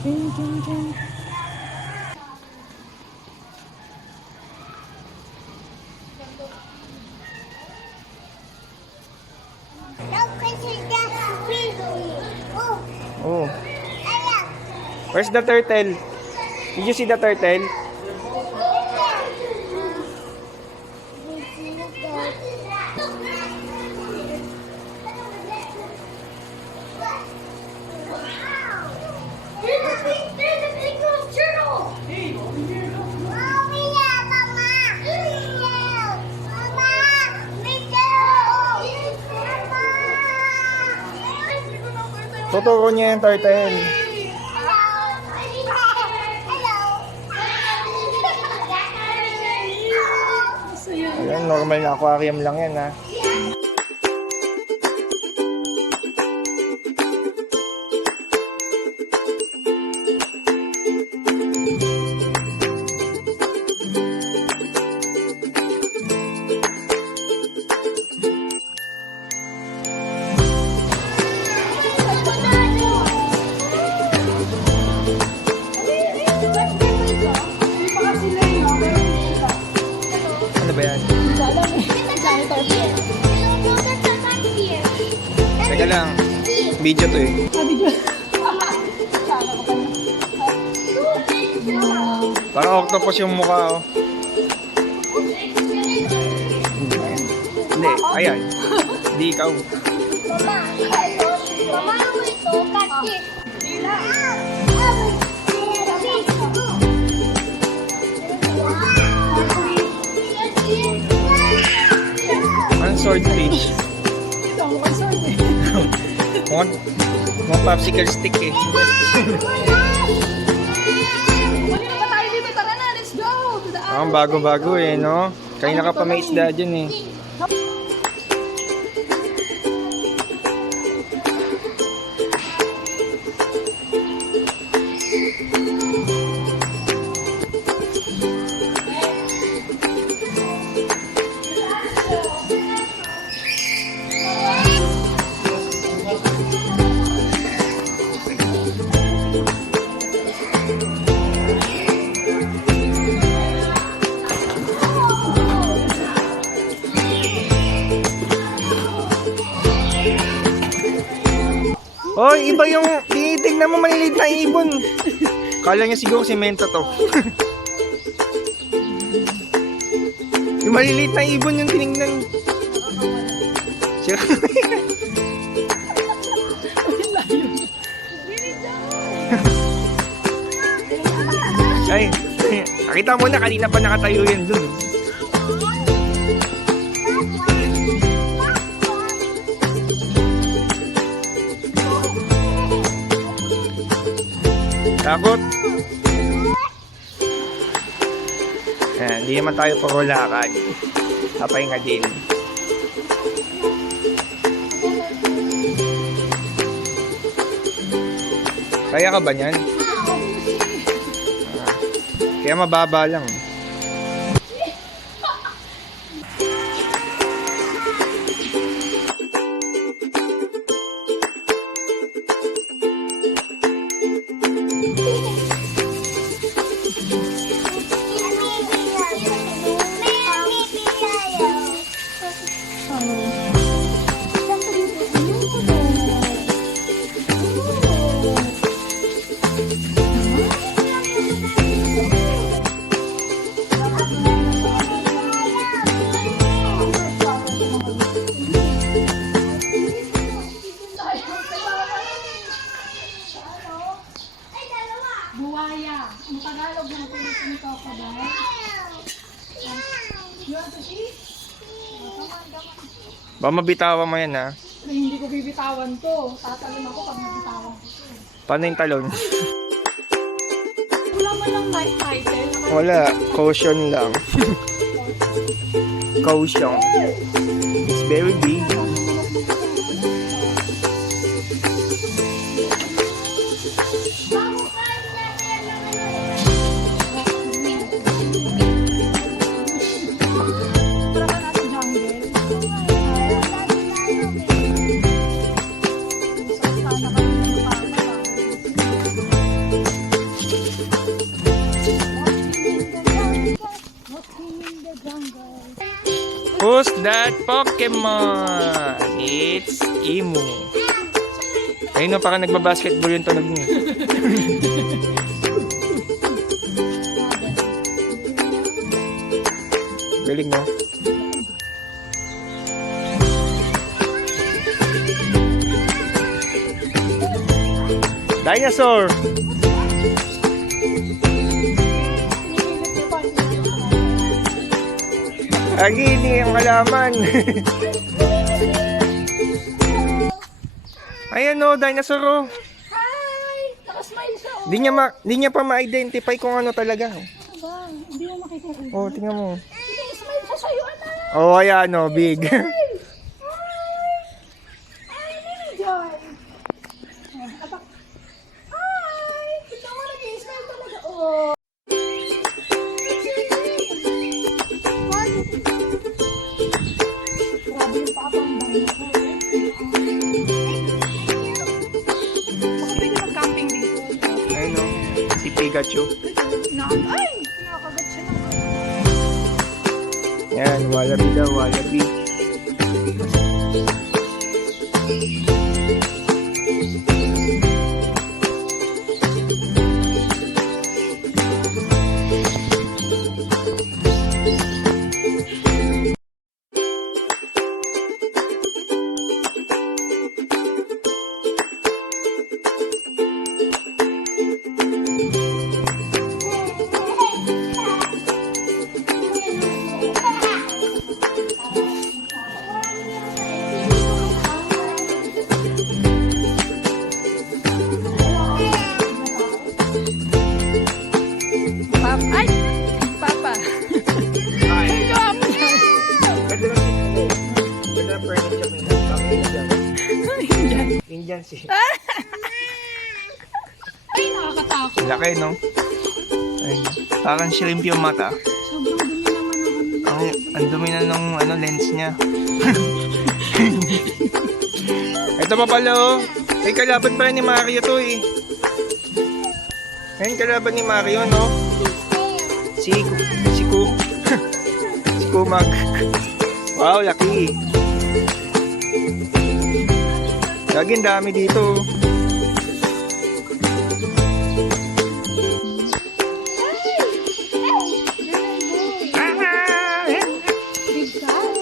Ching, ching, ching. Oh. Where's the turtle? Did you see the turtle? Tuturo niya yung turtle. Ayan, normal na aquarium lang yan, ha. Ano ba yan? Teka lang, video to eh. Parang octopus yung mukha, oh. Hindi, ayan. Hindi ikaw. Mama, ito, kakit. Ang swordfish. Ito, mukhang sword eh. Mga popsicle stick eh. Mali na ba tayo dito? Tara na, let's go! To the Ang bago-bago eh, no? Kanina ka pa may isda dyan eh. Hoy, iba yung tinitignan mo, maliliit na ibon. Kala niya siguro semento to. Yung maliliit na ibon yung tinignan. Ay, nakita mo na, kanina pa nakatayo yan dun. Takot. Ayan, hindi naman tayo puro lakad. Papahinga din. Kaya ka ba niyan? Kaya mababa lang. Buwaya. Ang Tagalog ng Pilipino ko pa ba? You want to see? Ba mabitawan mo yan, ha? Hindi ko bibitawan to. Tatalon ako pag nabitawan ko to. Paano yung talon? Wala man lang title. Wala, caution lang. Caution. It's very big. that Pokemon? It's Emu. Ayun no, parang nagbabasketball yung tunog niya. Galing no? Dinosaur! Agini ang halaman. Ayan o, dinosaur o. Hi! Nakasmile siya. Di niya pa ma-identify kung ano talaga. Ba, hindi mo makikita. Oh, tingnan mo. Hindi, smile siya sa'yo, anak. Oh, ayan o, big. Hi! Hi, Mimi Joy. Apak. Hi! Tignan mo, nag-smile talaga. Oh. Grabe yung papang bahay ko. Baka pwede mag-camping dito. Ayun o, si Pikachu. Ay! Nakakagat siya ng Yan, wallaby daw, wallaby. Ay! Papa! Ganda lang si Ganda lang furniture nila. Indian si. Ay, nakakatakot. Laki, no? Ay, parang shrimp yung mata. Sobrang dumi naman ako. Ang dumi na nung lens niya. Ito pa pala, oh. Ay, kalaban pa rin ni Mario to, eh. Ayun, kalaban ni Mario, no? Si Kumag. Wow, laki. Laging dami dito. Big cow.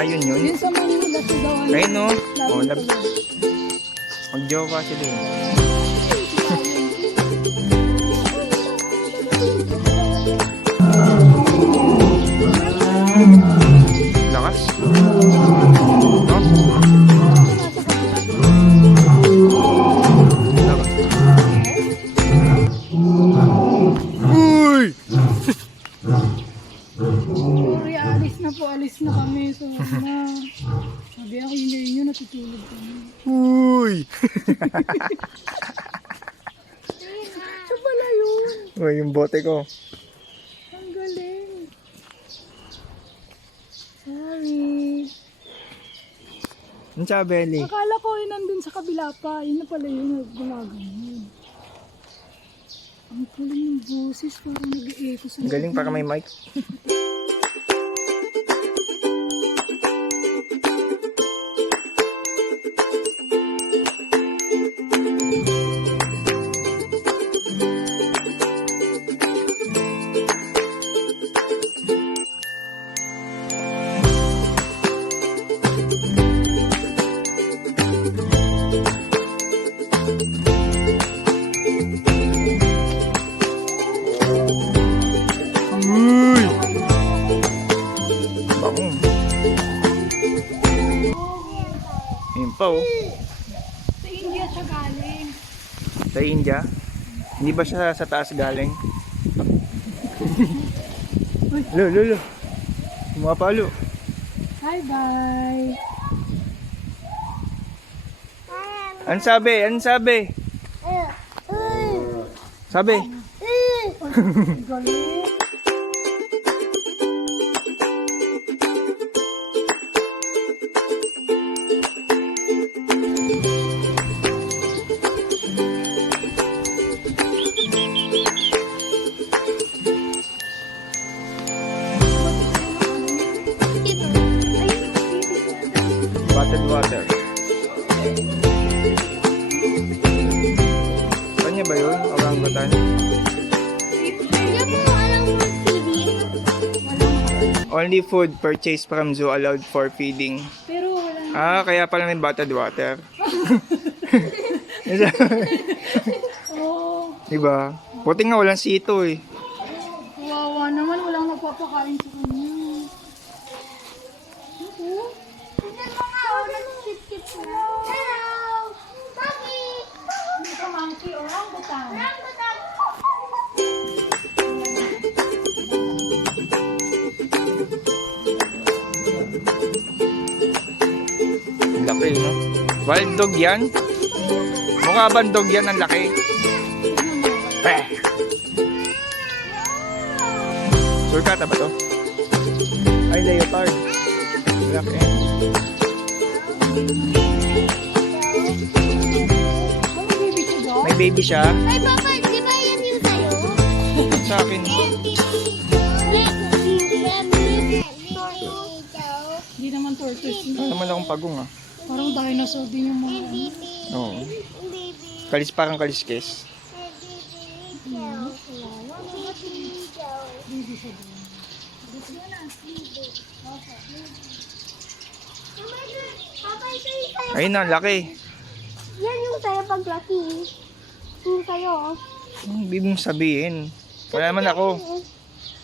Ayun yun. Yun sa Manila, sigawan. Ayun, no? Oh, mag-jowa sila, eh. Lakas. No? Lakas. Uy! Sorry, alis na kami. So, sabi ako, yun nyo, natutulog kami. Uy! Siya pala yun. Uy, yung bote ko. Ang galing. Sorry. Ang Chabeli. Akala ko yun nandun sa kabila pa. Yun na pala yun, gumagano. Ang kuling ng boses, parang nag-e-echo sa Ang galing para may mic. Uy! Bango. Ayun pa, oh. Sa India siya galing. Sa India. Hindi ba siya sa taas galing? Lo. Pumapalo. Bye-bye. Ano sabi? Sabi. Galing. water. Kanya ba yun? Orangutan? Hindi mo alam mo feeding. Only food purchased from zoo allowed for feeding. Pero wala. Kaya pala may bottled water. Oh, Diba? Buti nga walang sito eh. kawawa naman. Walang nagpapakain sa kanya. Tignan mo nga, oh, nag-skip na. Hello! Doggy! Hindi ka monkey, orangutan. Orangutan! Ang laki, no? Wild dog yan? Mukha bang dog yan? Ang laki. Eh. Surkata ba to? Ay, leopard. Ang laki. Ano baby ko daw? May baby siya. Ay, Papa, di ba yan yung sa'yo? Sa akin. Hindi naman tortoise. Wala naman akong pagong ah. Parang dinosaur din yung mga. Oo. Kalis parang kaliskes. Ayun na, laki. Yan yung sa'yo pag laki. Yung sa'yo. Ang ibig mong sabihin. Wala naman ako.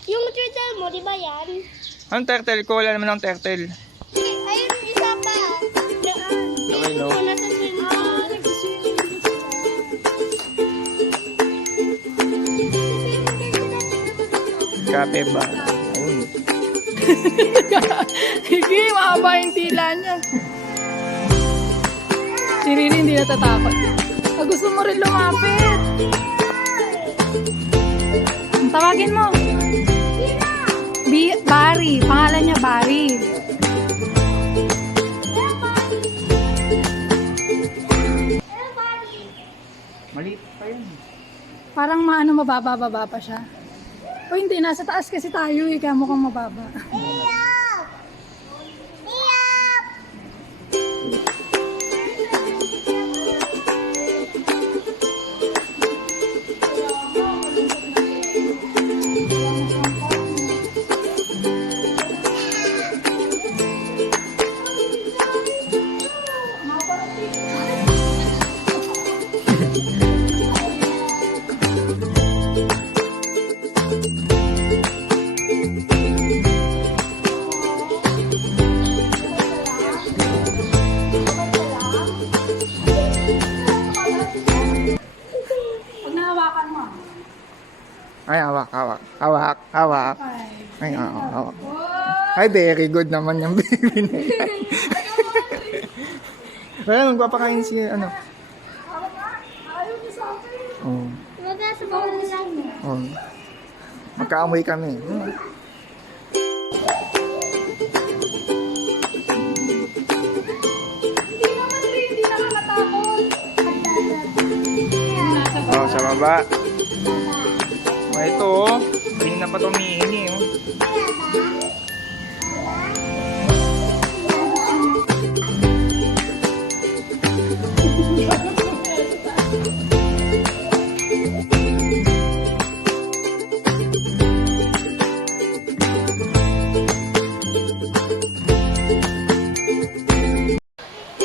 Yung turtle mo, di ba yan? Anong turtle ko? Wala naman akong turtle. Ayun, isa pa. Okay, no? Nasa swimming pool. Kape ba? Ayun. Sige, mahaba yung tila niya. Si Riri hindi natatakot. Gusto mo rin lumapit. Ang tawagin mo? Barry. Pangalan niya Barry. Maliit pa yun. Parang mababa-baba pa siya. O hindi, nasa taas kasi tayo eh, kaya mukhang mababa. Pag nahawakan mo. Ay, hawak. Ay, hawak. Oh, Ay, very good naman yung baby na yan. Wala, magpapakain siya, ano. ayaw niya sa akin. Oh. Magkasabaw na lang. Oh. Magkaamoy kami. Hindi nakakatakot. Oh, sa baba. Oh, ito oh. Kanina pa ito umihingi oh.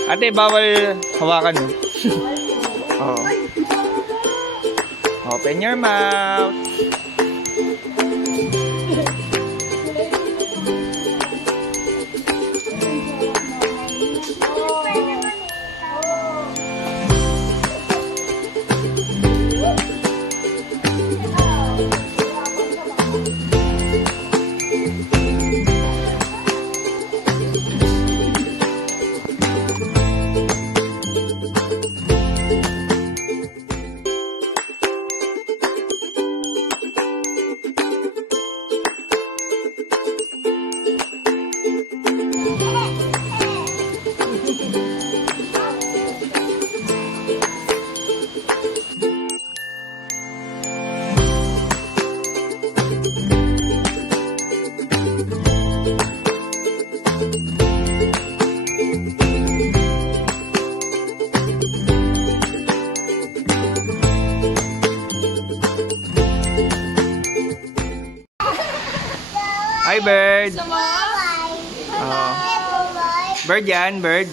Ate, bawal hawakan mo. Oh. Open your mouth. Hi, bird. Sama? Bye. Oh. Bye. Bird yan, bird.